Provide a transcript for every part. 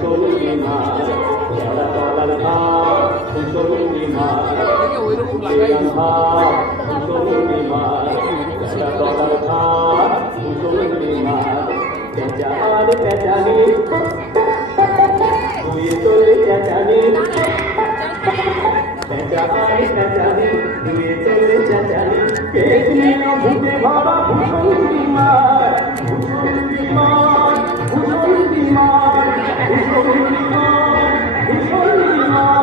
কুশলী মার খেলা বলার ভার কুশলী মার কুশলী মার খেলা বলার ভার কুশলী মার পেঁচার পেঁচালি দুয়ে চলে চেঁচালি পেঁচালি পেঁচালি দুয়ে চলে চেঁচালি পেট নিয়ে ভূতে ভরা কুশলী মার কুশলী মার কুশলী মার কুশলী মার কুশলী মার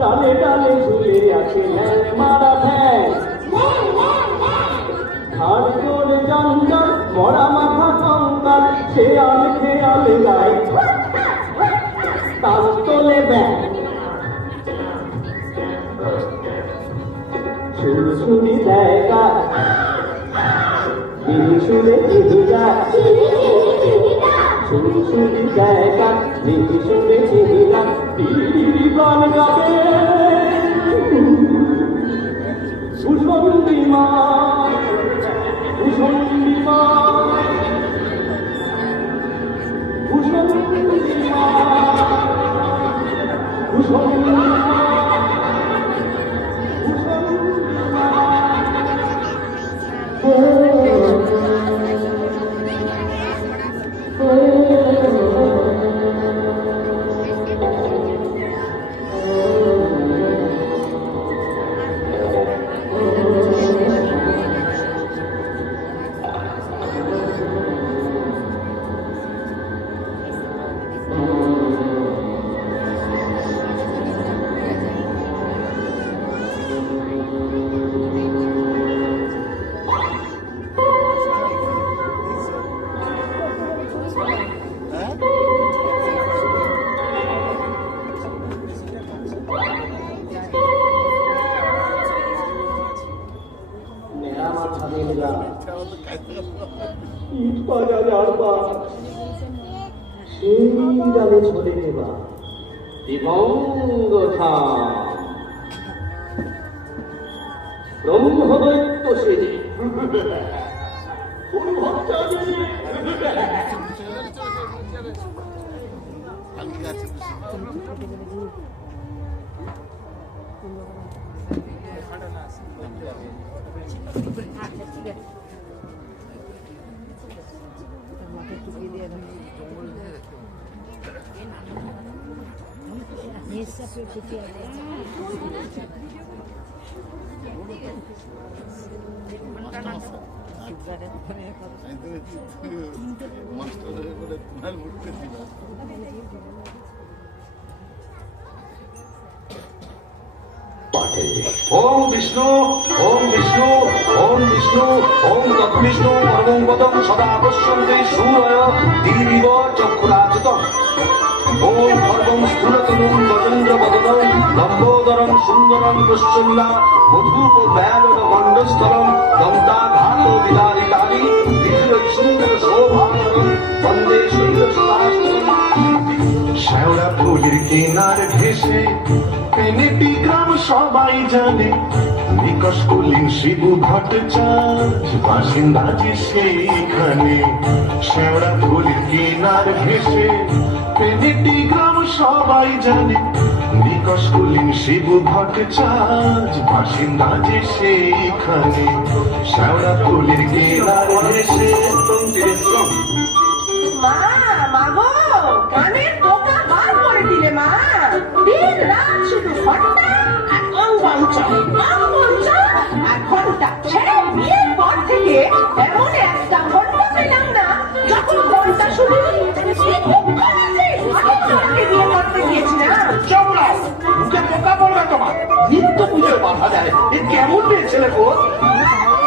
ডালে ডালে ঝুলে আছে মারা ভ্যান আর তোর জঙ্গল মরা মাথা কঙ্কাল সে আল খেয়াল গায় তাল তোলে ব্যান শুরু শুনি দেয় গায় বিহু শুনে চিনি যায় শুরু শুনি দেয় গায় বিহু শুনে চিনি যায় দিদি গান গাবে কুশলী মার কুশলী মার কুশলী মার কুশলী ছড়ে দেবা দিবঙ্গথা ব্রহ্মদৈত্য সেজে ओम विष्णु ओम विष्णु ओम विष्णु ओम तद्विष्णु परमं पदं सदा पश्यन्ति सूरय दीर्घ चक्षुराजितम् ओम सर्वं स्थूलतनुं गजेन्द्रवदनं लम्बोदरं सुन्दरं प्रश्चन्ना मधुप व्याघ्र मण्डस्थलं दन्ताघात विदारिकारि दीर्घसुन्दर शोभाननं वन्दे শ্যাওড়া ফুলের কিনার ঘেসে পেনেটি গ্রাম সবাই জানে নিকশ কুলীন শিবু ভট্টাচার্য বাসিন্দা যে সেইখানে শ্যাওড়া ফুলের কিনার ঘেসে পেনেটি গ্রাম সবাই জানে নিকশ কুলীন শিবু ভট্টাচার্য বাসিন্দা যে সেইখানে শ্যাওড়া ফুলের কিনার ঘেসে মা মাগো কানের পোকা বার করে দিলে মা দিন রাত শুধু ঘন্টা আর অঙ্গঞ্চল আর ঘন্টা ছেড়ে বিয়ের পর থেকে এমন একটা ঘন্টা পেলাম না যখন ঘন্টা শুধু বিয়ে করতে গিয়েছিলাম চমড়াও মুখে পোকা পড়বে তোমার নিত্য পুজোয় বাধা দেয় এ কেমন মেয়ে ছেলে গো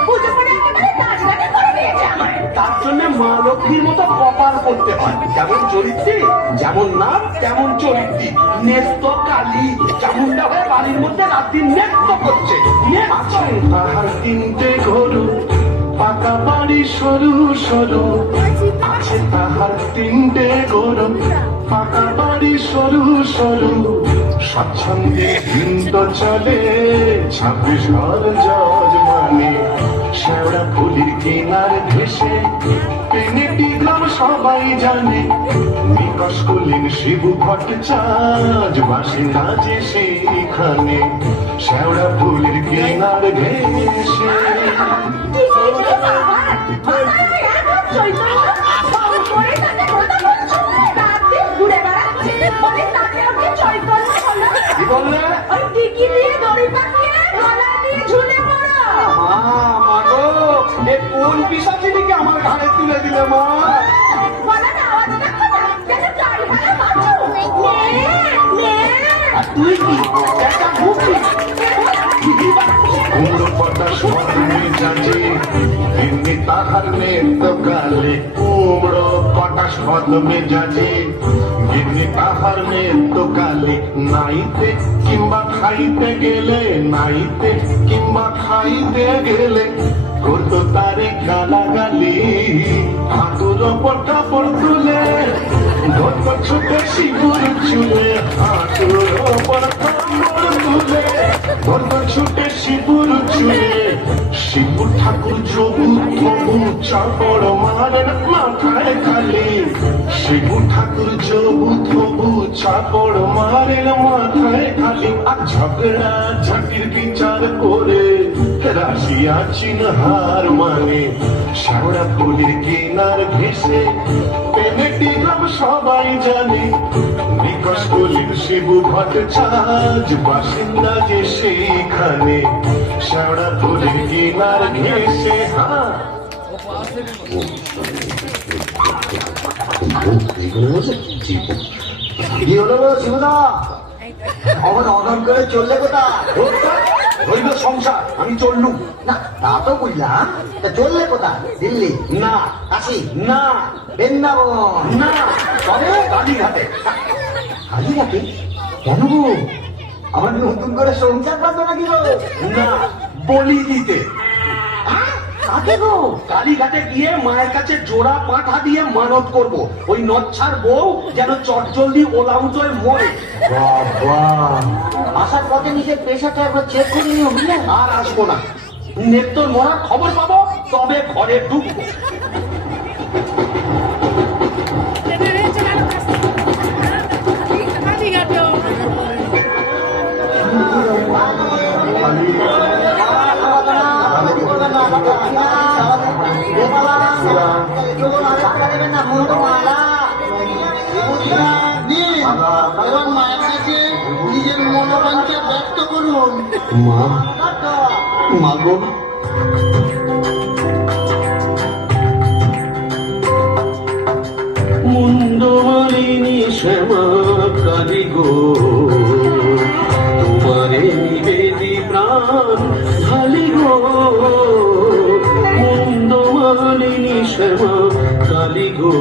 পুজো করে একেবারে নাচগানে করে দিয়েছে আমার তার জন্য মা লক্ষ্মীর মতো কপাল করতে হয় যেমন চরিত্রে যেমন নাম তেমন চরিত্রী নেত্য কালী যেমনটা হয়ে বাড়ির মধ্যে রাত্রি নেত্য করছে তাহার তিনটে গরু পাকা বাড়ি সরু সরু আছে তাহার তিনটে গরু পাকা বাড়ি সরু সরু স্বচ্ছন্দে কিন্তু চলে 26 ঘর জজ মানে শেওড়া ফুলির কিনার ঘেসে পেনেটি গ্রাম সবাই জানে নিকশ কুলিন শিবু ভট্টাচার্য বাসিন্দা যে সেইখানে শেওড়া ফুলির কিনার ঘেসে কি বললে মা গো এ কোন পিসাচিনিকে আমার ঘাড়ে তুলে দিলে মা আর তুই কি একটা মুখি কুমড়ো পটাশ মরমে জাজে এমনি তাহার নেত গালে কুমড়ো পটাশ মরমে জাজে এমনি তাহার নেত গালে নাইতে কিংবা খাইতে গেলে নাইতে কিংবা খাইতে গেলে করতো তারে গালাগালি হাঁটুর ওপর কাপড় তুলে ধরত ছুটে শিগুর চুলে হাঁটুর ওপর কাপড় তুলে ধরত ছুটে শিবুর চুলে শিবুর ঠাকুর যোগু তবু চাপড় মারেন মাথায় খালি শিবুর ঠাকুর যোগু তবু চাপড় মারেন মাথায় খালি আর ঝগড়া ঝাঁটির বিচার করে রাশিয়া চিনহার মানে শেওড়া ফুলির কিনার ঘেসে পেনেটি গ্রাম সবাই জানে নিকশ কুলির শিবু ভট্টাচার্য বাসিন্দা যে সেইখানে শেওড়া ফুলির কিনার ঘেসে কি হলো গো শিবদা অমন অদম করে চললে কোথা হইল সংসার আমি চললুম না তা তো বুঝলাম তা চললে কোথা দিল্লি না কাশি না বৃন্দাবন না তবে কালীঘাটে কালীঘাটে কেন গো আমার নতুন করে সংসার পাতো নাকি গো না বলি দিতে কাকে গো কালীঘাটে গিয়ে মায়ের কাছে জোড়া পাঠা দিয়ে মানত করব ওই নচ্ছার বউ যেন চটজলদি ওলাউটোয় মরে বাবা আসার পথে নিজের প্রেশারটা একবার চেক করে নিও বুঝলে আর আসবো না নেত্তর মরার খবর পাবো তবে ঘরে ঢুকবো এবার মায়ের কাছে নিজের মনোবাঞ্ছা ব্যক্ত করুন মা মা গো মুন্ডমালিনী শ্যামা কালী গো তোমারে নিবেদি প্রাণ ঢালি গো মুন্ডমালিনী শ্যামা কালী গো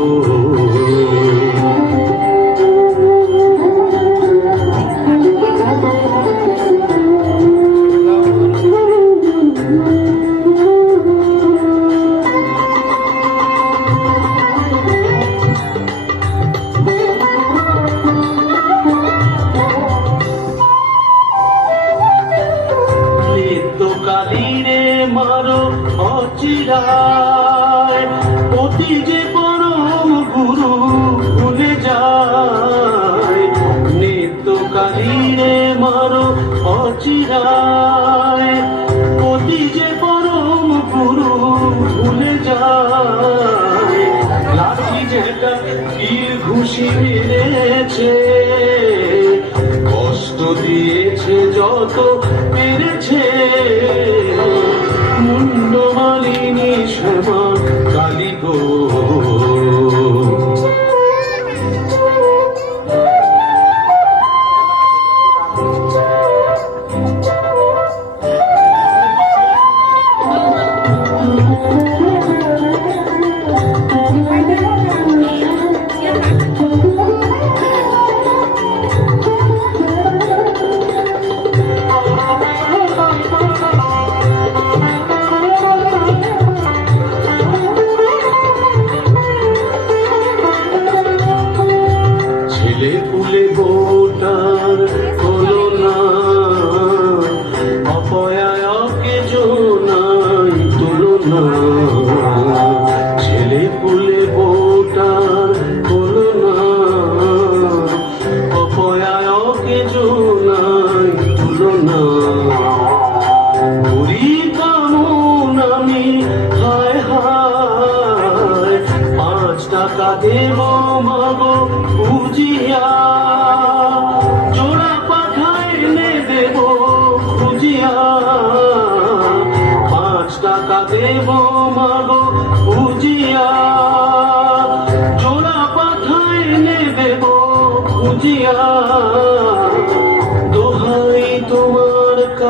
কালীরে মারো অচিরায় অতি যে পরম গুরু ভুলে যায় নিত্য কালীরে মারো অচিরায় অতি যে পরম গুরু ভুলে যায় লাঠি যেটা তীর ঘুষি মেরেছে কষ্ট দিয়েছে যত পেরেছে মুন্ডমালিনী শ্যামা কালী গো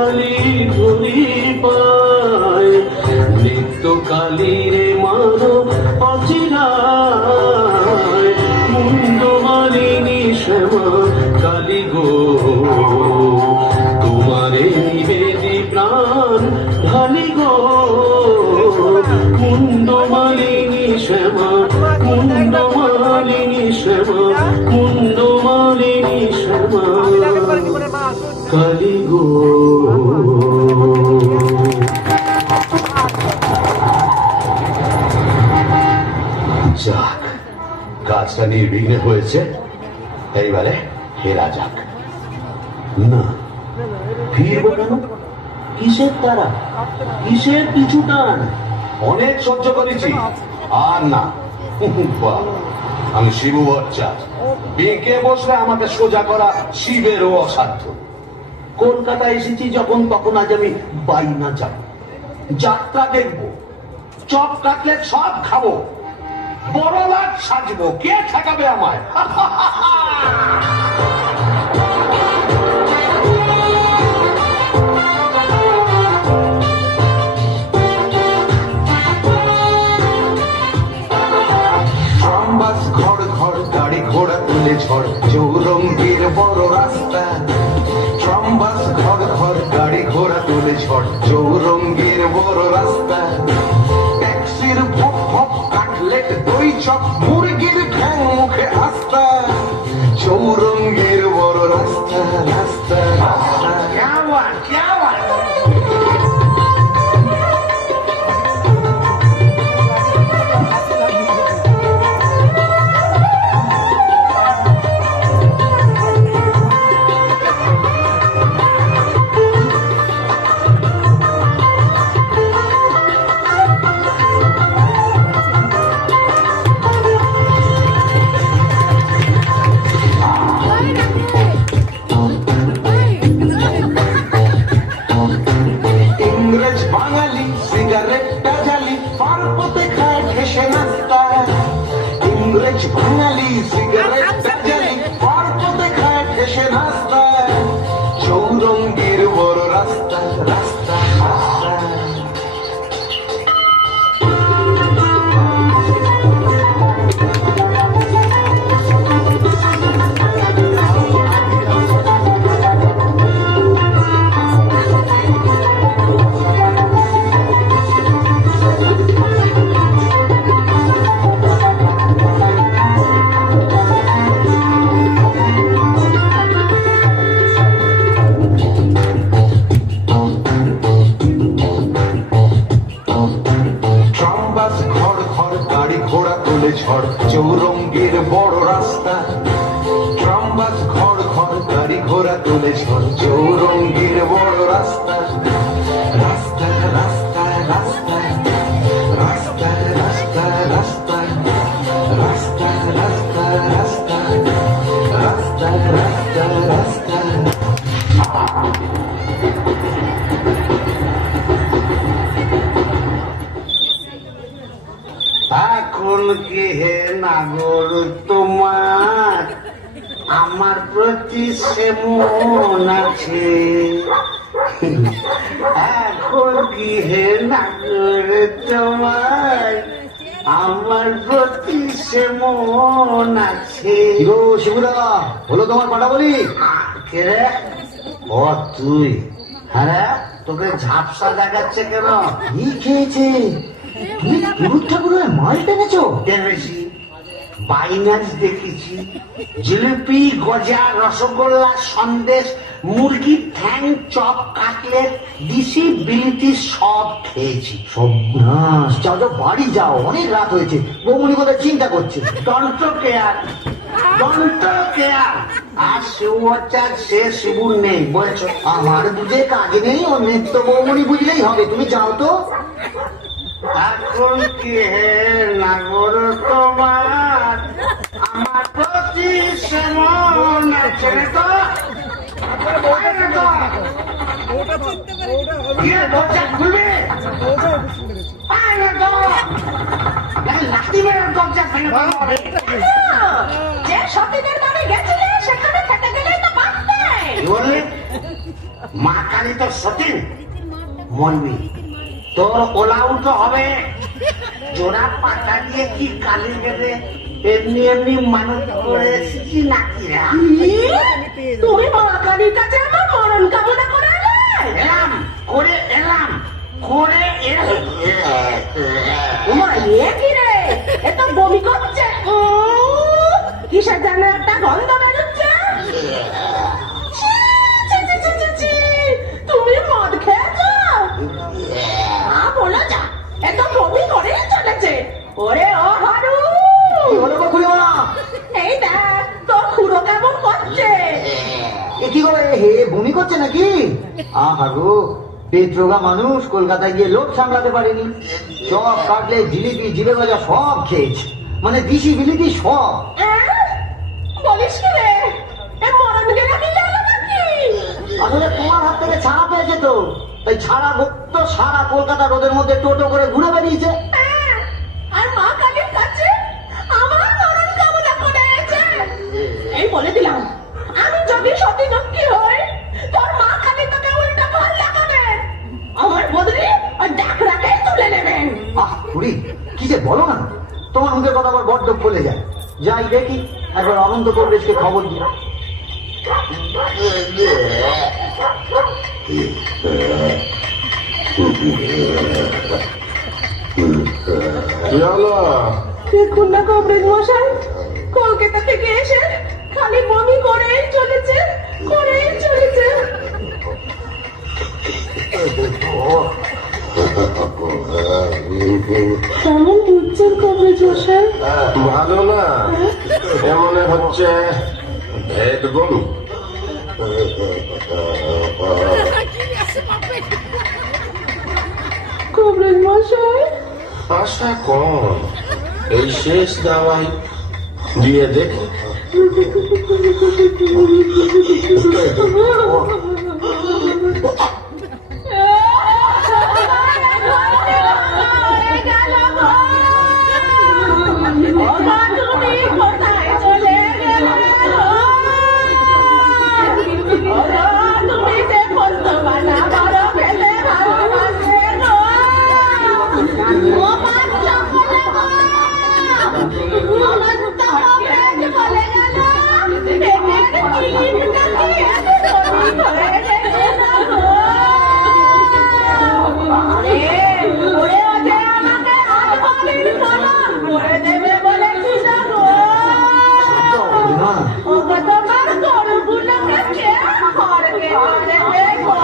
কালী ধরি পায়, নিত্য কালী রে মানো অচিরায়, মুন্ড মালিনী শ্যামা কালী গো, তোমারে নিবেদি প্রাণ ঢালি গো, মুন্ড মালিনী শ্যামা, মুন্ড মালিনী শ্যামা, মুন্ড মালিনী শ্যামা কালী গো। যাক, কাজটা নির্বিঘ্নে হয়েছে, এইবারে ফেরা যাক। না, ফিরবো কেন? কিসের তারা, কিসের পিছু টান? অনেক সহ্য করেছি, আর না। বাহ, আমি শিবু ভট্টাচার্য, বেঁকে বসলে আমাকে সোজা করা শিবেরও অসাধ্য। কলকাতা এসেছি যখন, তখন আজ আমি বাইনা যাব, যাত্রা দেখবো, চপ কাটলেট সব খাবো, বড় লাট সাজবো, কে ঠেকাবে আমায়? বাস ঘর ঘর গাড়ি ঘোড়া তুলে ঝড়, চৌরঙ্গীর বড় রাস্তা। ট্রামবাস ঘর ঘর গাড়ি ঘোড়া তুলে ঝড়, চৌরঙ্গীর বড় রাস্তা। ট্যাক্সির ভপ ভপ কাটলেট দই চপ, মুরগির ঠ্যাং মুখে আস্তা। চৌরঙ্গীর বড় রাস্তা, রাস্তা, রাস্তা। ইংরেজ বাঙালি সিগারেটটা জ্বালি, পার্বতে খায় ঘেসে নাস্তা। ইংরেজ বাঙালি সিগারেটটা জ্বালি, পার্বতে খায় ঘেসে নাস্তা। চৌরঙ্গীর বড় রাস্তা, রাস্তা, রাস্তা। ট্রামবাস ঘর ঘর গাড়ি ঘোড়া তুলে ঝড়, চৌরঙ্গীর বড় রাস্তা। ট্রামবাস ঘর ঘর গাড়ি ঘোড়া তুলে ঝড়, চৌরঙ্গীর বড় রাস্তা। রাস্তা, রাস্তা, রাস্তা, রাস্তা, রাস্তা, রাস্তা, রাস্তা, রাস্তা, রাস্তা, রাস্তা, রাস্তা, রাস্তা। এখন কি হে নাগর তোমার আমার প্রতি সেমন আছে? এখন কি হে নাগর তোমার আমার প্রতি সেমন আছে? গো শিবুদা, হলো তোমার পাটা বলি? কে রে? ও তুই? হ্যাঁ, তোকে ঝাপসা দেখাচ্ছে কেন? কি খেয়েছে? তুমি পুরুষ ঠাকুরের মাল টেনেছো? টেনেছি, বাইনাস দেখেছি, জিলিপি, গজা, রসগোল্লা, সন্দেশ, মুরগির ঠ্যাং, চপ, কাটলেট, দিশি, বিলিতি সব খেয়েছি। সর্বনাশ, যাও যাও বাড়ি যাও, অনেক রাত হয়েছে। বৌমনি কোথায় চিন্তা করছে। Don't care, don't care. আর শিবচার সে শিবুর নেই বলছো? আমার বুঝে কাজ নেই, ও নিত্য বৌমনি বুঝলেই হবে। তুমি যাও তো। এখন কি হে নাগর তোমার আমার প্রতি সেমন আছে তো? দরজা খুলবে? লাঠি মেরে দরজা ভেঙে দেওয়া হবে। যে সতীদের বাড়ি গেছিলে সেখানে থেকে গেলেই তো পারতে। কি বললে? মা কালী তো সতীন মরবি, তোর ওলাউট হবে। জোড়া পাতা দিয়ে কি কালী বেঁধে এমনি এমনি মানুষ করে এসেছি নাকি রা? তুমি মা কালীর কাছে আমার মরণ কামনা করে এলে? এলাম করে এলাম করে এলাম। ওমা, এ কি রে? এ তো বমি করছে। কিসের যেন একটা গন্ধ বেরোচ্ছে। ছি, ছি, ছি, ছি, ছি, ছি। তুমি মদ খেয়েছো? বলো যা, এ তো বমি করেই চলেছে। ওরে ও হারু, এই দেখ তোর খুড়ো কেমন করছে। কি করে হে বমি করছে নাকি? আহা গো, পেট রোগা মানুষ কলকাতায় গিয়ে লোক সামলাতে পারেনি। সব কাটলে জিলিপি জিলে ভাজা সব খেয়েছে, মানে দিশি বিলিতি সব। বলিস কি রে? এ মরণ গেলে কি গেল নাকি? আসলে তোমার হাত থেকে ছাড়া পেয়েছে তো, তাই ছাড়া তো সারা কলকাতা রোদের মধ্যে টোটো করে ঘুরে বেরিয়েছে। আর মা কালীর কাছে আমার মরণ কামনা করেছে। এই বলে দিলাম, আমি যদি সতী লক্ষ্মী হই, তোর মা কালী তোকে উল্টা ভাল লাগাবে। আমার বদলে ওই ডাকরাটাই তুলে নেবেন। আহ খুড়ি, কি যে বলো না, তোমার মুখের কথা আবার বড্ড বলে যায়। যাই দেখি, একবার অনন্ত কংগ্রেসকে খবর দিই। দেখুন না কবরেজ মশাই, কলকাতা থেকে এসে খালি বমি করেই চলেছে, করেই চলেছে। কেমন বুঝছেন কবরেজ মশাই? ভালো না, মনে হচ্ছে ভেদ বমি। কবরেজ মশাই, আশা কম, এই শেষ দাওয়াই দিয়ে দেখি। তুমি কোথায় চলে গেলে? তুমি যে পোস্ত বানা বড় খেতে ভালোবাসে গো। ও বাচ্চা বলে গো, আমার তো কবরেজ বলে গেল, পেটের টিনটা কি এত সরু হয়ে গেল গো। ওরে ওরে, আমাকে আর বলিস না, করে দেবে বলেছিস গো। ও তোমার গরুগুলোকে কে খড়কে দেবে গো।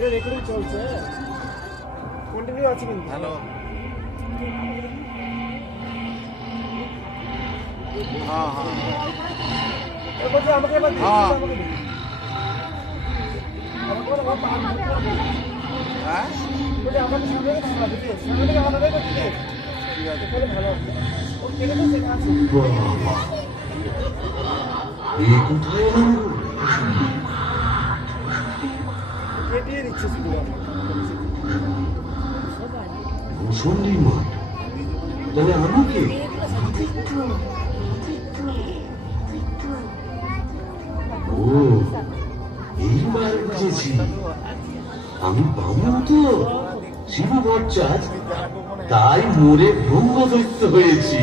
রেকর্ডিং চলছে, কন্টিনিউ আছে কিন্তু। হ্যালো, হ্যাঁ হ্যাঁ, আমাকে এবার হ্যাঁ, আমাকে সামনে সামনে আমাদের ঠিক আছে, ভালো আছে। ও ঠিক আছে, সেটা আছে। কেটিয়ে দিচ্ছে শুধু ভূষণের মা, তাহলে আমাকে ও এইবার বুঝেছি, আমি বামু তো শিব ভট্টাচ, তাই মোরে ব্রহ্মদৈত্য হয়েছি।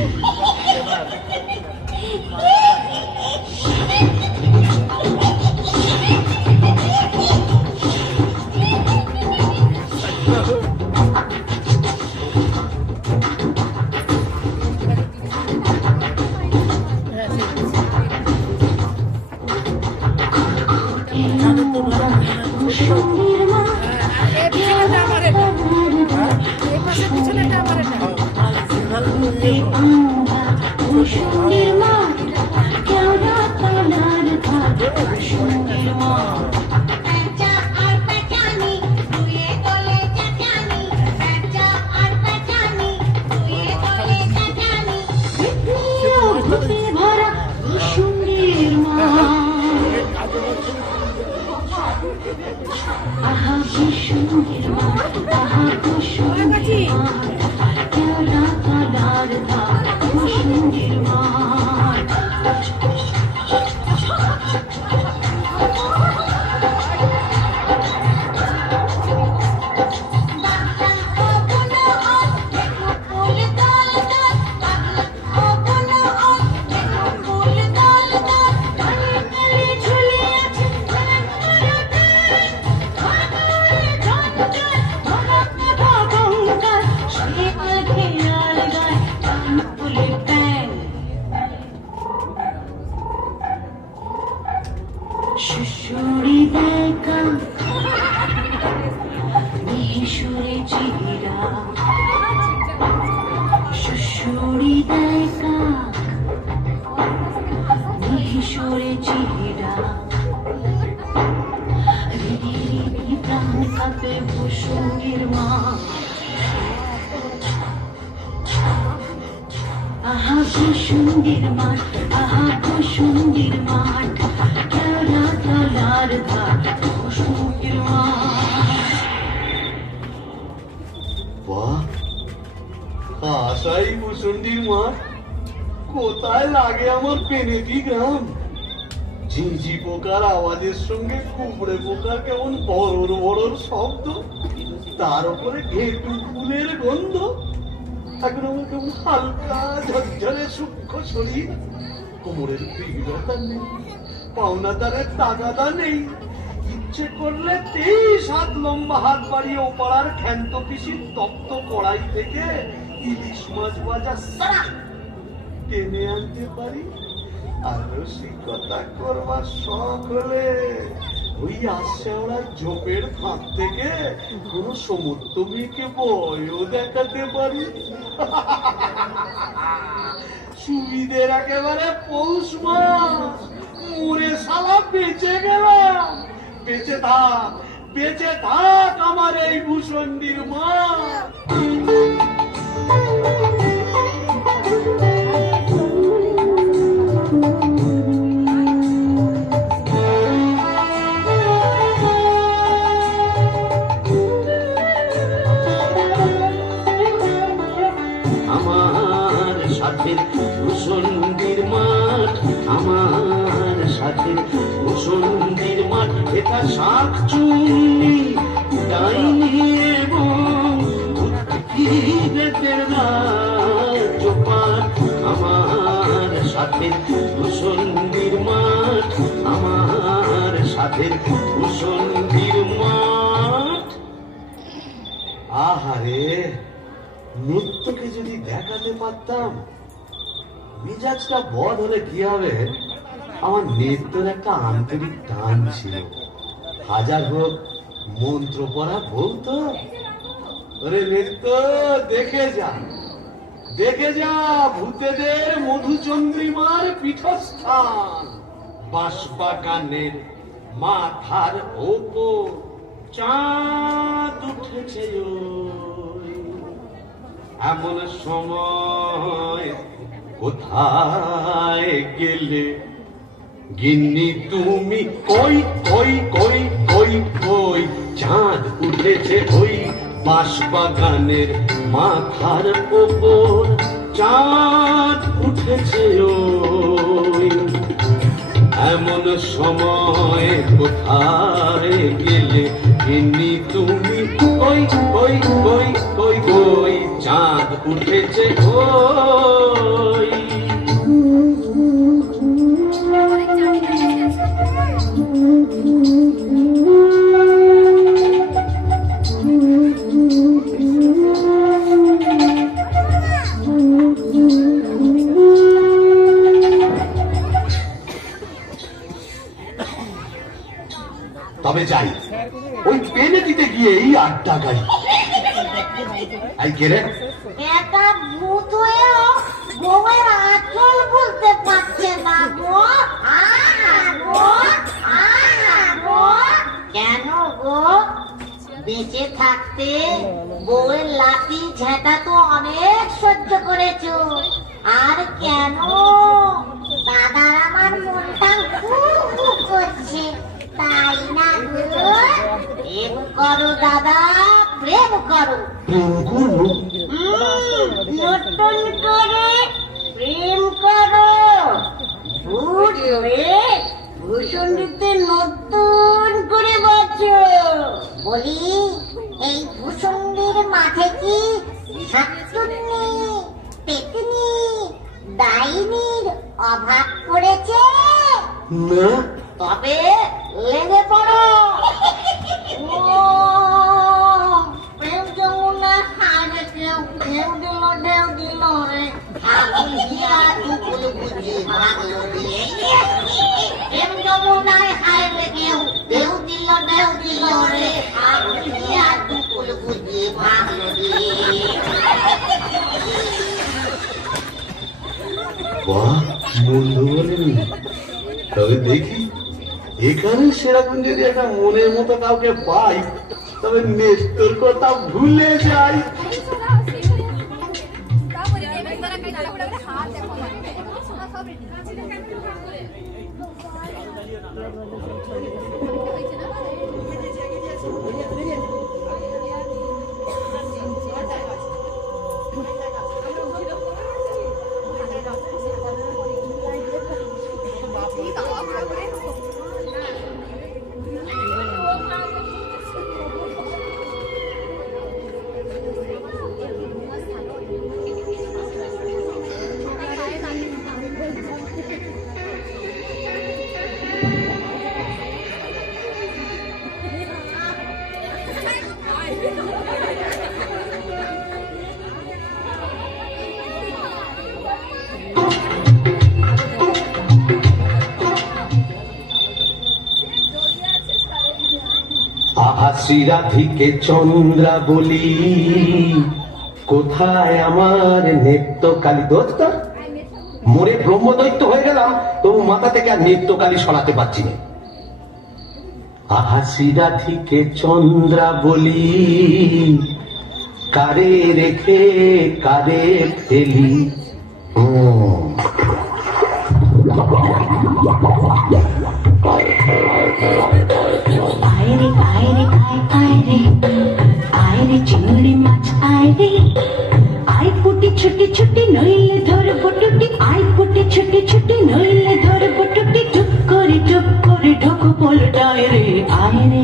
আশাই ভূষণডির মাঠ, কোথায় লাগে আমার পেনেটি গ্রাম। ঝিঝি পোকার আওয়াজের সঙ্গে কুমড়ে পোকার কেমন বড়র বড়র শব্দ, তার উপরে ঘেটু ফুলের গন্ধ। এখন আমার কেমন হালকা ঝরঝরে সূক্ষ্ম শরীর, কোমরের দৃঢ়তা নেই, পাওনাদারের তাগাদা নেই। ইচ্ছে করলে 23 হাত লম্বা হাত বাড়িয়ে ওপাড়ার ক্ষান্ত পিসির তপ্ত কড়াই থেকে ইলিশ মাছ ভাজা সারা টেনে আনতে পারি। আর রসিকতা করবার শখ হলে ওই আশেওড়ার ঝোপের ফাঁক থেকে কোন সমুদ্র মেয়েকে বয়ও দেখাতে পারি। সুবিধের একেবারে পৌষ মাস, মুড়ে শালা বেঁচে গেলাম। বেঁচে থাক আমার এই ভূষণডির মা। আমার সাথে ভূষণডির মাঠ, আমার সাথে ভূষণডির মাঠ, এটা শাক চুনি ডাইনি এবং উৎকিলের রাজ্যপাঠ। আমার সাথে ভূষণডির মাঠ, আমার সাথে ভূষণডির মাঠ। আহারে, নৃত্যকে যদি দেখাতে পারতাম, মিজাজটা বদ হলে কি হবে, আমার নৃত্যের একটা আন্তরিক টান ছিল। হাজার হোক মন্ত্র পড়া বউ তো। ওরে নৃত্য দেখে যা, দেখে যা ভূতেদের মধুচন্দ্রিমার পীঠস্থান। বাঁশবাগানের মাথার ওপর চাঁদ উঠেছে ওই। এমন সময় কোথায় গেলে গিন্নি তুমি? কই কই কই কই কই চাঁদ উঠেছে ওই বাঁশবাগানের মাথার ওপর, চাঁদ উঠেছে ওই। এমন সময় কোথায় গেলে গিন্নি তুমি? কই কই কই কই কই চাঁদ উঠেছে ওই। তবে যাই, ওই পেনেটিতে গিয়ে এই আড্ডা গাই। আই কে রে? একটা ভূত হয়েও বউয়ের আঁচল বলতে পারছে না গো। কেন গো? বেঁচে থাকতে বউয়ের লাঠি ঝেঁটা তো অনেক সহ্য করেছো, আর কেন? দাদার আমার মনটা খুব করছে, তাই না গো? প্রেম করো দাদা, প্রেম করো। প্রেম করবো? নতুন করে প্রেম করো। ভূত হয়ে ভূষণ্ডিতে নতুন করে বাঁচো। বলি, এই ভূষণ্ডির মাঠে কি শাকচুন্নি, পেতনি, ডাইনির অভাব পড়েছে? না। তবে লেগে পড়ো। প্রেম যমুনা হারে কেউ ঢেউ দিল রে, আগুন দিয়া দুকুল বুঝি ভাগলো রে। প্রেম যমুনায় হারে কেউ ঢেউ দিল রে, আগুন দিয়া দুকুল বুঝি ভাগলো রে। বাহ, মন্দ বলেনি। তবে দেখি এখানে সেরকম যদি একটা মনের মতো কাউকে পাই, তবে নেস্তর কথা ভুলে যাই। শ্রীরাধিকে চন্দ্রা বলি, কোথায় আমার নেত্রকালী? দোস্ত, মোরে ব্রহ্মদৈত্য হয়ে গেলাম, তবু মাথা থেকে আর নেত্রকালী সরাতে পারছি না। আহা শ্রীরাধিকে চন্দ্রা বলি, কারে রেখে কারে ফেলি। আয়রে আয়রে আয়রে আয়রে চিংড়ি মাছ আয়রে, আই পুটি ছুটি ছুটি নইলে ধর বটুটি, আই পুটি ছুটি ছুটি নইলে ধর বটুটি, টুক করে ঢোকো পোলটায় রে। আয়রে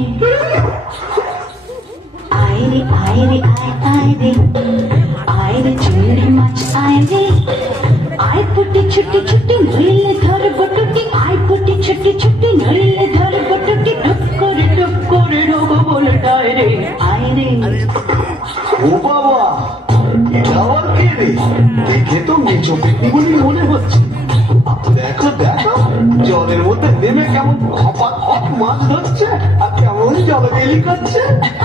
আয়রে আয়রে আয়রে আয়রে চিংড়ি মাছ আয়রে, আই পুটি ছুটি ছুটি নইলে ধর বটুটি, আই পুটি ছুটি ছুটি নইলে ধর বটুটি, টুক করে ঢোকো পোলটায় রে। আয়রে ও বাবা, এটা আবার কে রে? দেখে তো মেচো পেটনি বলে মনে হচ্ছে। দেখো দেখো জলের মধ্যে নেমে কেমন খপা খপ মাছ ধরছে আর কেমন জলকেলি করছে।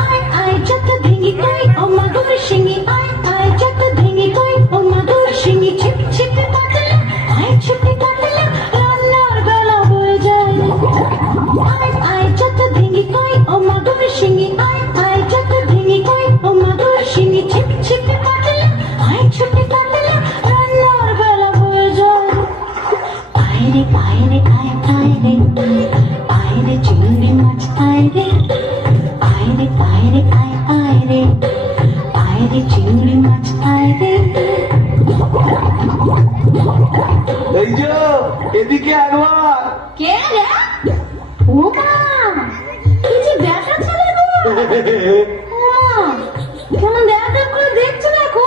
আয় আয় যত ভেঙে কই ও মাগুর শিঙি আয় আয় যত ভেঙে কই ও মাগুর শিঙি ছিপ ছিপে কাটলা আয় ছিপে কাটলা রান্নার বেলা হয়ে যায়। আয় আয় যত ভেঙে কই ও মাগুর শিঙি আয় আয় যত ভেঙে কই ও মাগুর শিঙি ছিপ ছিপে কাটলা আয় ছিপে কাটলা রান্নার বেলা হয়ে যায়। আয় রে আয় রে আয় আয় রে আয় রে চিংড়ি মাছ আয় রে আয় রে আয় রে আয় আয় রে আয় রে চিংড়ি মাছ আয় রে। এই যে এদিকে একবার। কে রে? ও মা, কি যে ব্যাটা ছেলে গো। ও মা, কেমন দেখা করে দেখছো দেখো।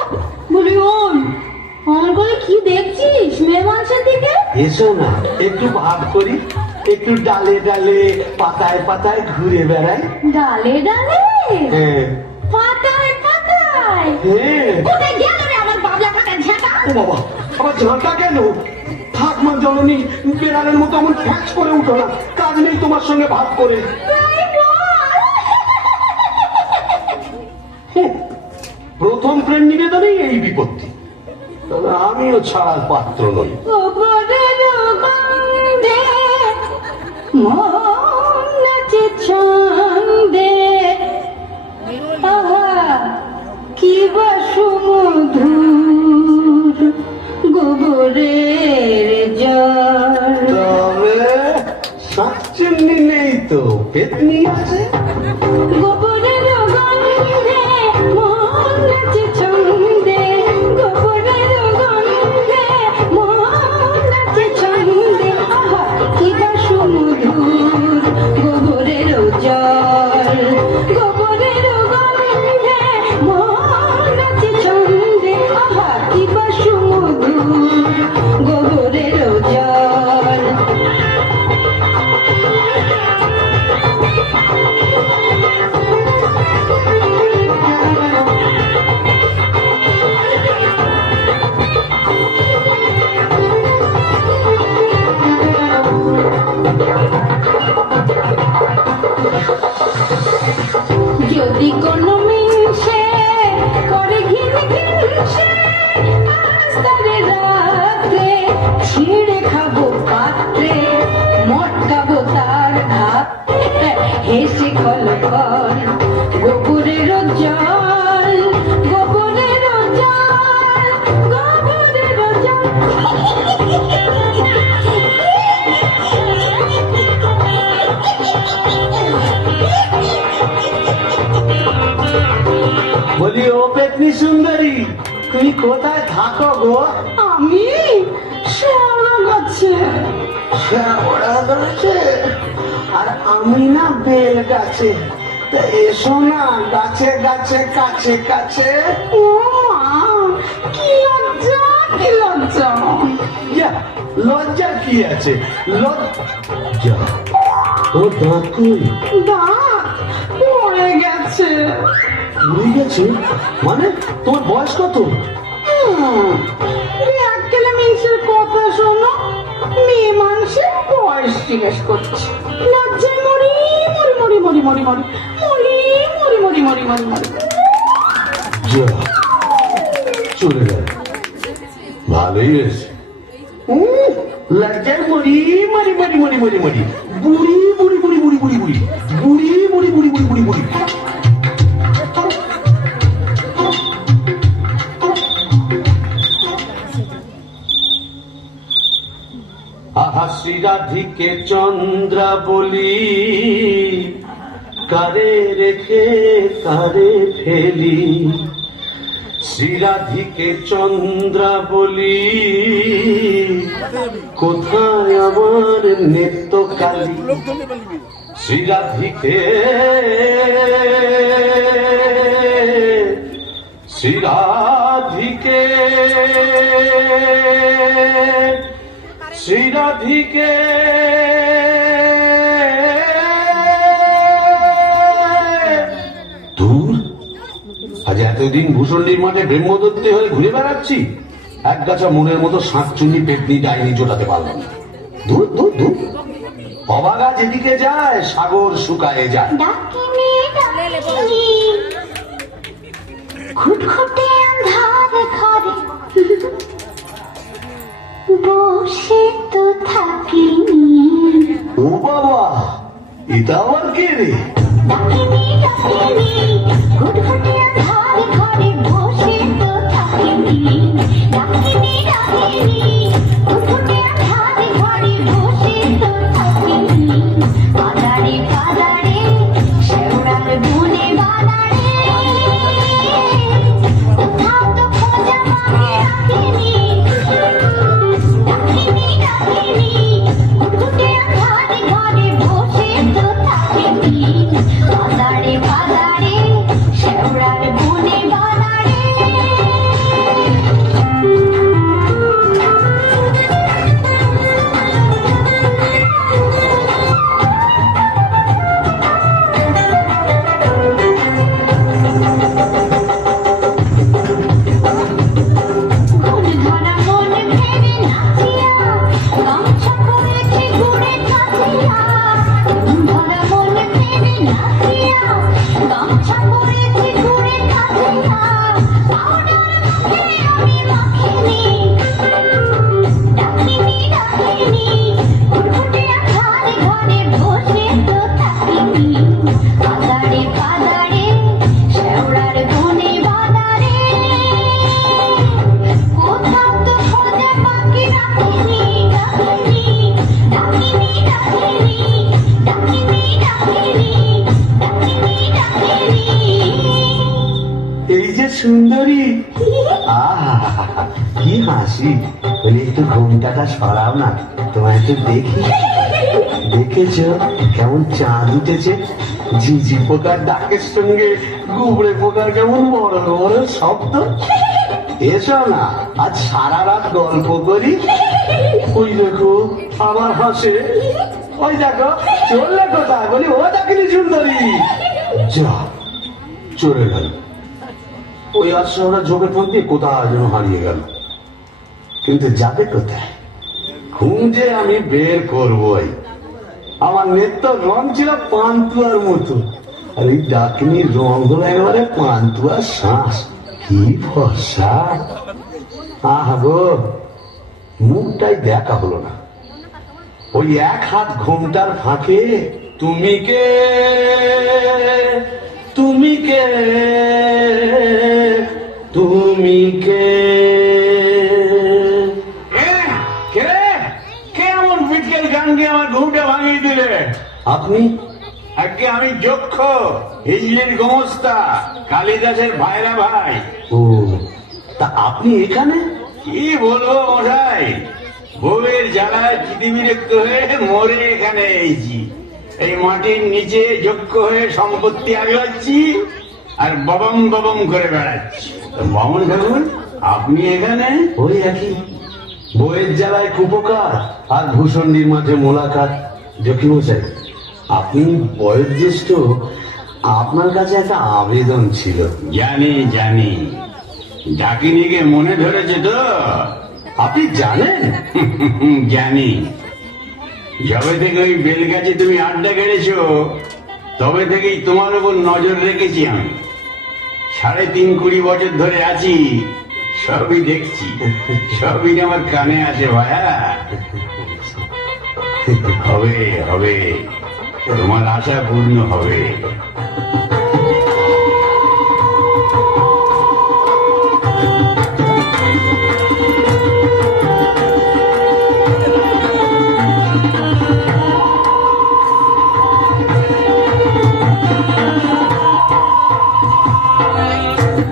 বলি ওই অমন করে কি দেখছিস মেয়ে মানুষের দিকে? এসো না একটু ভাব করি, একটু ডালে ডালে পাতায় পাতায় ঘুরে বেড়াই। ডালে ডালে হ্যাঁ পাতায় পাতায় হ্যাঁ। কোথায় গেল রে আমার বাবলা কাকা ঝাঁটা? ও বাবা আবার ঝাঁটা কেন? থাক মা জননী, বেড়ালের মতো এমন ফ্যাক্স করে উঠো না, কাজ নেই তোমার সঙ্গে ভাব করে। প্রথম প্রেম নিবেদনেই এই বিপত্তি, তবে আমিও ছাড়ার পাত্র নই। গোবরের গন্ধে মন নাচে ছন্দে আহা কি বা সুমধুর গোবরের জল। তবে শাকচুন্নি নেই তো, পেতনি আছে। গোবরের গন্ধে মন নাচে ছন্দে গোবরের গন্ধে মন নাচে ছন্দে আহা কি বা সুমধুর গোবরের জল। গোবরের গন্ধে মন নাচে ছন্দে আহা কি বা সুমধুর গোবরের জল। যদি কোনো মিনসে করে ঘিন ঘিনসে আস্তারে রাতে ছিঁড়ে খাবো পাত্রে মটকাবো তার হাত হেসে কলকল গোবরের জল গোবরের জল গোবরের জল। বলি ও পেতনি সুন্দরী, তুমি কোথায় থাকো গো? আমি শ্যাওড়া গাছে। শ্যাওড়া গাছে? আর আমি না বেল গাছে। তা এসো না গাছে গাছে কাছে কাছে। ও মা, কি লজ্জা কি লজ্জা। ইয়া, লজ্জা কি আছে? লজ্জা ও দাঁত কই? দাঁত পড়ে গেছে। উড়ে গেছে মানে? তোমার বয়স কত? এক কেলে মিনসের কথা শোনো, মেয়ে মানুষের বয়স জিজ্ঞেস করছে। লজ্জায় মরি মরি মরি মরি মরি মরি মরি মরি মরি মরি মরি মরি। যা, চলে গেল, ভালোই হয়েছে। লজ্জায় মরি মরি মরি মরি মরি মরি বুড়ি বুড়ি বুড়ি বুড়ি বুড়ি বুড়ি বুড়ি বুড়ি বুড়ি বুড়ি বুড়ি বুড়ি। আহা শ্রীরাধিকে চন্দ্রা বলি, কারে রেখে কারে ফেলি। শ্রীরাধিকে চন্দ্রা বলি, কোথায় আমার নেত্রকালী। শ্রীরাধিকে শ্রীরাধিকে শ্রীরাধিকে দূর আজ এতদিন ভূষণ্ডির মাঠে ব্রহ্মদত্তে হয়ে ঘুরে বেড়াচ্ছি, এক গাছা মনের মতো শাঁকচুন্নি পেটনি ডাইনি জোটাতে পারলো না। দূর দূর দূর, অবাগা যেদিকে যায় সাগর শুকায়ে যায়। ডাকিনি ডাকিনি খুটখুটে আন্ধার ঘরে বসে তো থাকিনি। ও বাবা, এটা আবার কে রে? ডাকিনি ডাকিনি খুটখুটে আন্ধার ঘরে বসে তো থাকিনি। ডাকিনি ডাকিনি খুটখুটে আন্ধার ঘরে বসে তো থাকিনি। বাজারে বাজারে শেওড়ার বনে বাজারে কোথাও তো খোঁজা পাবে রাখিনি। ডাকিনি ডাকিনি খুটখুটে আন্ধার ঘরে বসে তো থাকিনি। বাজারে বাজারে শেওড়ার বনে বাজারে। ঘুম ধরা মন ভেবে নাচিয়া গামছা পরেছি ঘুরে কাঁচিয়া। ঘুম ধরা মন ভেবে নাচিয়া গামছা পরেছি ঘুরে কাঁচিয়া। পাউডার মুখে আমি মাখিনি। ডাকিনি ডাকিনি খুটখুটে আন্ধার ঘরে বসে তো থাকিনি। বাজারে বাজারে শেওড়ার বনে বাজারে কোথাও তো খোঁজা বাকি রাখিনি। ডাকিনি ডাকিনি ডাকিনি ডাকিনি ডাকিনি ডাকিনি ডাকিনি। এই যে সুন্দরী, আহা কি হাসি। বলে একটু ঘুমটাটা সরাও না, তোমায় একটু দেখি। দেখেছ কেমন চাঁদ উঠেছে? ঝিঝি পোকার ডাকের সঙ্গে গুবড়ে পোকার কেমন বড় বড় শব্দ। এসো না, আজ সারা রাত গল্প করি। ওই দেখো আবার হাসে। ওই দেখো চললে কোথায়? বলি ও ডাকিনি সুন্দরী। যা চলে গেল। ওই আসছে ওরা ঝোঁকের মধ্যে কোথায় যেন হারিয়ে গেল। কিন্তু যাবে কোথায়? খুঁজে আমি বের করবই। আমার নেত্য রং ছিল পান্তুয়ার মতো, আর এই ডাকিনীর রং হলো একেবারে পান্তুয়ার শ্বাস। কি ভরসা! আহ গো, মুখটাই দেখা হলো না। ওই এক হাত ঘোমটার ফাঁকে তুমি কে, তুমি কে, তুমি কে? কেমন বিকেল গান দিয়ে আমার ঘুমটা ভাঙিয়ে দিলে? আপনি? আজকে আমি যক্ষ, হিজলির গোমস্তা, কালিদাসের ভাইরা ভাই। ও, তা আপনি এখানে? কি বলবো মশাই, বউয়ের জ্বালায় চিদিবিরক্ত হয়ে মরে এখানে এসেছি। এই মাটির নিচে যক্ষ হয়ে সম্পত্তি আগলাচ্ছি আর ববম ববম করে বেড়াচ্ছি। বামন ঠাকুর, আপনি এখানে? ওই একই, বইয়ের জ্বালায় কুপকার আর ভূষণ্ডির মাঝে মোলাকাত। জকিমশাই, আপনি বয়োজ্যেষ্ঠ, আপনার কাছে একটা আবেদন ছিল। জানি জানি, ডাকিনিকে মনে ধরেছে তো? আপনি জানেন? জানি। যবে থেকে ওই বেলগাছে তুমি আড্ডা কেড়েছো, তবে থেকেই তোমার উপর নজর রেখেছি আমি। ৩.৫ বছর ধরে আছি, সবই দেখছি, সবই আমার কানে আসে ভাইয়া। হবে হবে, তোমার আশা পূর্ণ হবে।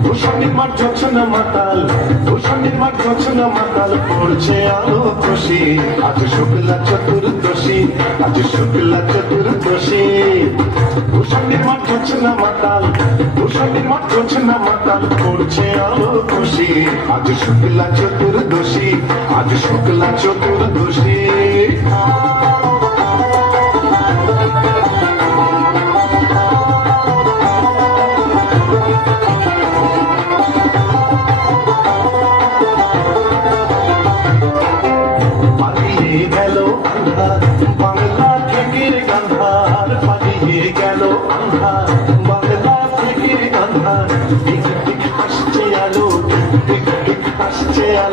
ভূষণের মাঠ ঝোছনা মাতাল, ভূষণের মাঠ ঝোছনা মাতাল, পড়ছে আলো খুশি। আজ শুক্লা চতুর্দশী, আজ শুক্লা চতুর্দশী। ভূষণের মাঠ ঝোছনা মাতাল, ভূষণের মাঠ ঝোছনা মাতাল, পড়ছে আলো খুশি। আজ শুক্লা চতুর্দশী, আজ শুক্লা চতুর্দশী।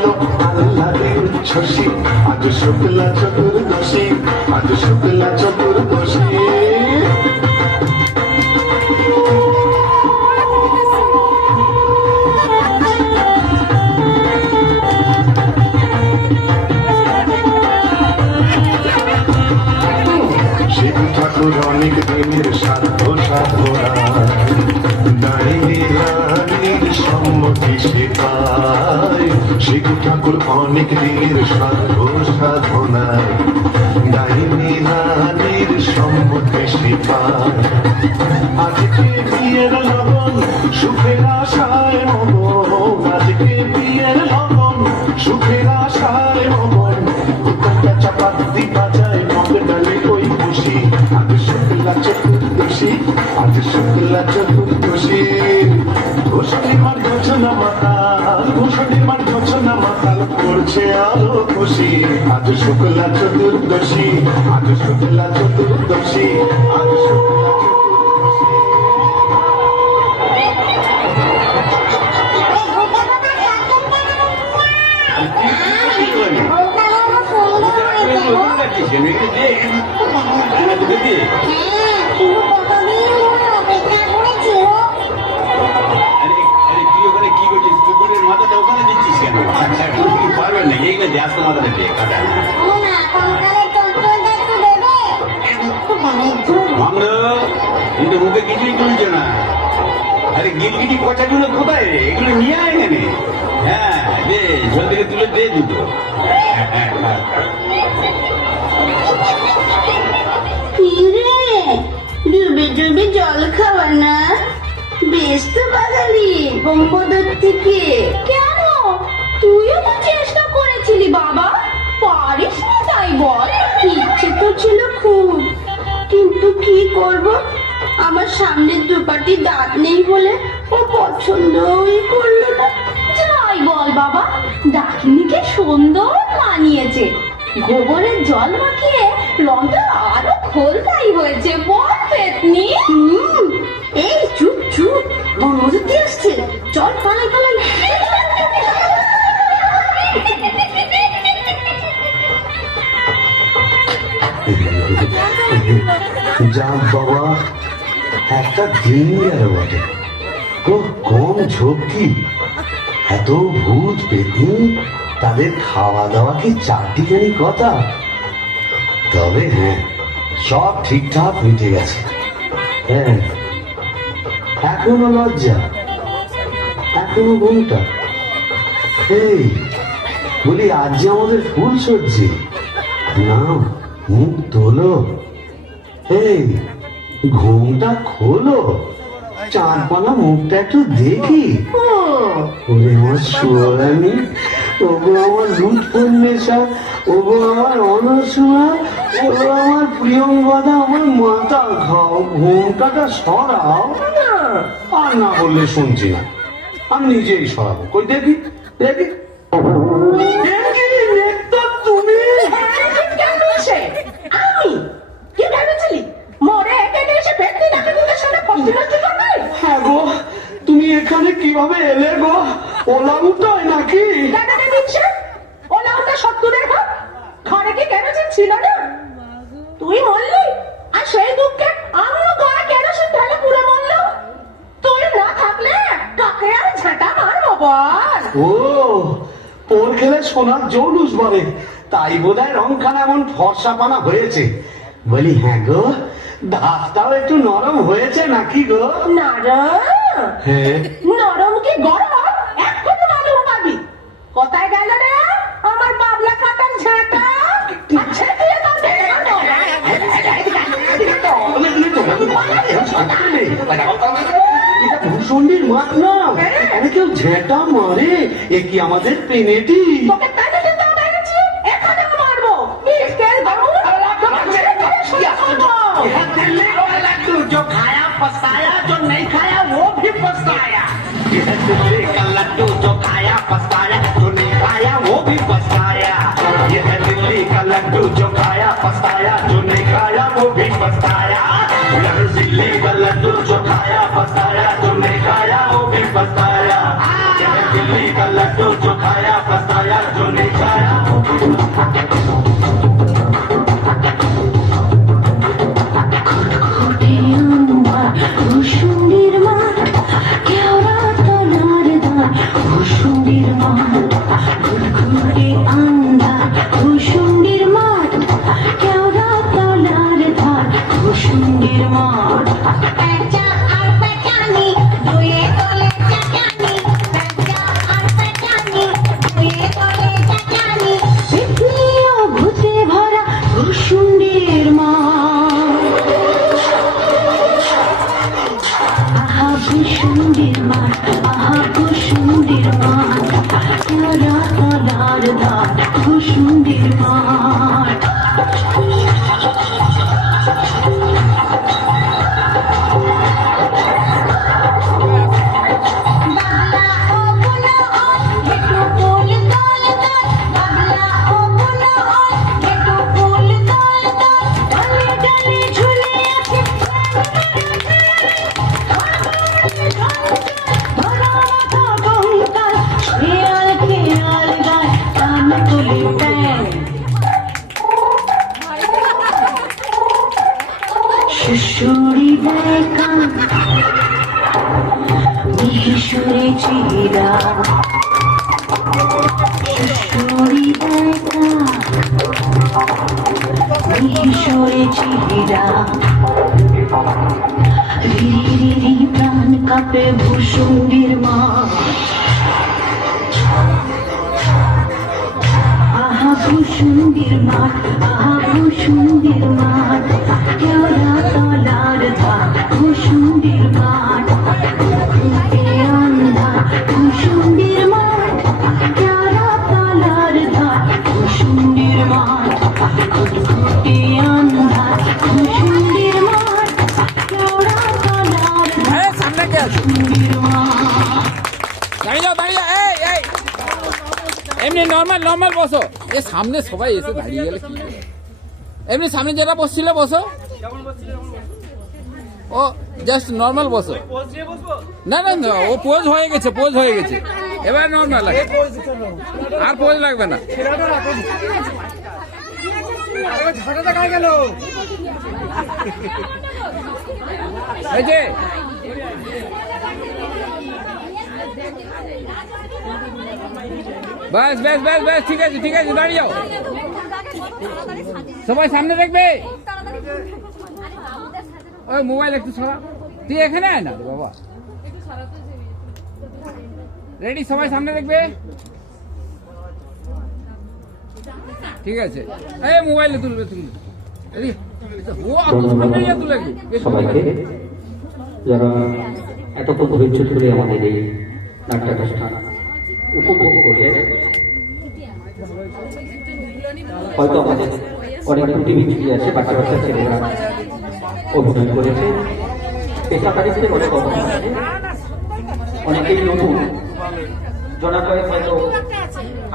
এলো আল্লাহদের উচ্ছ্বসী, আজ শুক্লা চতুর্দশী, আজ শুক্লা চতুর্দশী। শিব ঠাকুর অনেক দিনের সাধ্য সাধনা, ডাইনি রানীর সম্মতি সে পায়। শিব ঠাকুর অনেক দিনের সাধ্য সাধনা, ডাইনি রানীর সম্মতি সে পায়। আজকে বিয়ের লগন সুখের আশায় মগন, আজকে বিয়ের লগন সুখের আশায় মগন। হুকাটা চাপাতি বাজায় মগ ডালে ওই খুশি, আজ শুক্লা চতুর্দশী, আজ শুক্লা চতুর্দশী। ঘোষণী মার ঘোষণা মাতাল, ঘোষণী মার ঘোষণা মাতাল করছে আলো খুশি, আজ শুক্লা চতুর্দশী, আজ শুক্লা চতুর্দশী, আজ শুক্লা চতুর্দশী। কিন্তু মুখে কিছুই তুলছো না। আরে গিলগিটি পচাগুলো কোথায় রে? এগুলো নিয়ে আয় এখানে। হ্যাঁ দে, জল থেকে তুলে দে দুটো। ডুবে ডুবে জল খাওয়া না, বেশ তো বাঙালি ব্রহ্মদত্ত থেকে। কেন, তুইও তো চেষ্টা করেছিলি বাবা, পারিস না তাই বল? ইচ্ছে তো ছিল খুব, কিন্তু কি করব, আমার সামনে দুপাটি দাঁত নেই বলে ও পছন্দই করলো না। যাই বল বাবা, ডাকিনিকে সুন্দর মানিয়েছে। গোবরের জল মাখিয়ে রংটা আরো খোলতাই হয়েছে, বল পেতনি? এই চুপ চুপ, ব্রহ্মদত্তি আসছে, চল পালাই পালাই। যাক বাবা, একটা দিন গেল বটে। খুব কম ঝক্কি, এত ভূত পেতনি, তাদের খাওয়া দাওয়া কি চারটিখানি কথা? তবে হ্যাঁ, সব ঠিকঠাক মিটে গেছে। হ্যাঁ, এখনো লজ্জা, এখনো ঘুমটা। এই বলি, আজ যে আমাদের ফুল সজ্জি, নাও মুখ তোলো। এই ঘুমটা খোলো, চাঁদপানা মুখটা একটু দেখি। ওরে আমার সুরানি, ওগো আমার দুধ পূর্ণেশা, ওগো আমার অনসুয়া, ওগো আমার প্রিয়ঙ্গদা, আমার মাথা খাও, ঘুমটাটা সরাও। আর না বললে শুনছি না, আমি নিজেই সরাবো। কই দেখি দেখি। তুমি আমি কি ভেবেছিলি মরে এখানে এসে পেটনি ডাকাতিদের সাথে ফসিলতি করবে? হ্যাঁ গো, তুমি এখানে কিভাবে এলে গো? ওলা উঠায় নাকি? ডাকাতি দিচ্ছে ওলা উঠা সত্তরের ভাব। ঘরে কি কেরোসিন ছিল না? তুই মরলি, আর সেই দুঃখে আমিও গায়ে কেরোসিন ঢেলে পুড়ে মরলাম। তুই না থাকলে কাকে আর ঝাঁটা মারবো বল? ও, পোর খেলে সোনার জৌলুস বলে, তাই বোধহয় রংখানা এমন ফর্সা পানা হয়েছে। বলি হ্যাঁ গো, ধাপটাও একটু নরম হয়েছে নাকি গো? নরম? হ্যাঁ। নরম কি গরম এক্ষুনি মালুম পাবি। কোথায় গেল রে আমার বাবলা কাটার ঝাঁটা? আচ্ছা দিয়ে দাও, দিয়ে দাও। এটা ভূষণ্ডির মাঠ না, আরে কেউ ঝেঁটা মারে, এ কি আমাদের পেনেটি? তোকে পেটে দিতে দেখেছি, এখানে মারবো। বিস্কেল বাবু दिल्ली वाला लड्डू जो खाया पछताया, जो नहीं खाया वो भी पछताया। यह दिल्ली का लड्डू जो खाया पछताया, जो नहीं खाया वो भी पछताया। यह दिल्ली का लड्डू जो खाया पछताया, जो नहीं खाया वो भी पछताया। यह दिल्ली का लड्डू जो खाया पछताया, जो नहीं खाया वो भी पछताया। यह दिल्ली का लड्डू जो खाया पछताया, সুরেছিরা সুরি দেখা সুরেছিরা রিরি প্রাণ কাপে ভূষুণ্ডির মা আহা ভূষুণ্ডির মাঠ আহা ভূষুণ্ডির মাঠ কেওড়া তলার ধার ভূষুণ্ডির মাঠ অন্ধা ভূষুণ্ডির মাঠ কেওড়া তলার ধার ভূষুণ্ডির মাঠ খুটখুটে অন্ধা ভূষুণ্ডির মাঠ কেওড়া তলার ধার ভূষুণ্ডির মাঠ। দাঁড়িয়ে যাও দাঁড়িয়ে যাও এই এই এমনি নর্মাল নর্মাল বসো এ সামনে সবাই এসে দাঁড়িয়ে গেলে কি হবে? এমনি সামনে যেটা বসছিল বসো ও জাস্ট নর্মাল বসো না না না ও পোজ হয়ে গেছে এবার নর্মাল লাগে আর পোজ লাগবে না ঝাঁটাটা কায় গেল এই যে বাস বাস বাস বাস ঠিক আছে দাঁড়িয়ে যাও সবাই সামনে দেখবে ওই মোবাইল একটু সরা তুই এখানে আয় না রে বাবা রেডি সবাই সামনে দেখবে ঠিক আছে এই মোবাইলে তুলবে রেডি ও আপনি সামনে গিয়ে তুলে সবাইকে যারা এতক্ষণ ধৈর্য ধরে আমাদের এই নাট্যানুষ্ঠান উপভোগ করে হয়তো আমাদের অনেক প্রতিনিধি আছে বাচ্চা ছেলেরা অভিনয় করেছে পেশাকারীদের অনেক অবদান আছে অনেকেই নতুন জনাকয়েক হয়তো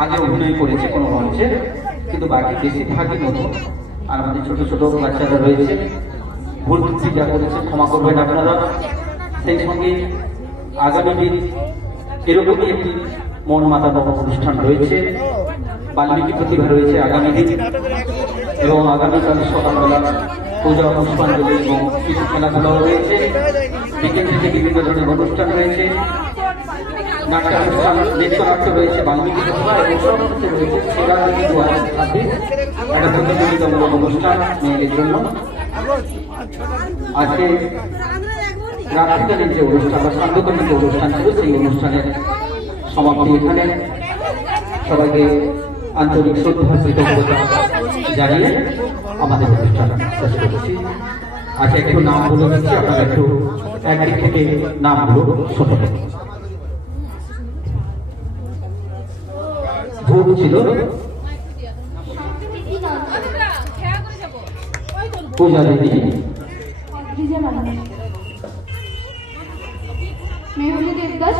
আগে অভিনয় করেছে কোনো মঞ্চে কিন্তু বাকি বেশিরভাগই নতুন আর আমাদের ছোট ছোট বাচ্চারা রয়েছে ভুল ত্রুটি যা করেছে ক্ষমা করবেন আপনারা সেই সঙ্গে আগামী দিন এরকমই একটি মন মাতানো অনুষ্ঠান রয়েছে বাল্মীকি প্রতিভা রয়েছে আগামী দিন এবং আগামীকাল সকালবেলা পূজা পুষ্পাঞ্জলি এবং কিছু খেলাধুলাও রয়েছে বিকেল থেকে বিভিন্ন ধরনের অনুষ্ঠান রয়েছে নাট্যানুষ্ঠান নৃত্যনাট্য রয়েছে বাল্মীকি প্রতিভা এবং সব কিছু রয়েছে সেটা 2026 একটা প্রতিযোগিতামূলক অনুষ্ঠান মেয়েদের জন্য আজকে রাত্রিকালীন যে অনুষ্ঠান বা সান্ধ্যকালীন যে অনুষ্ঠান ছিল সেই অনুষ্ঠানের সমাপ্তি এখানে সবাইকে আন্তরিক শ্রদ্ধা কৃতজ্ঞতা জানিয়ে আমাদের অনুষ্ঠান শেষ করেছি আজকে একটু নাম বলে দিচ্ছি আপনারা একটু একদিক থেকে নামগুলো শুনতে ভোট ছিল পূজা দেবী মেহুলি দেবদাস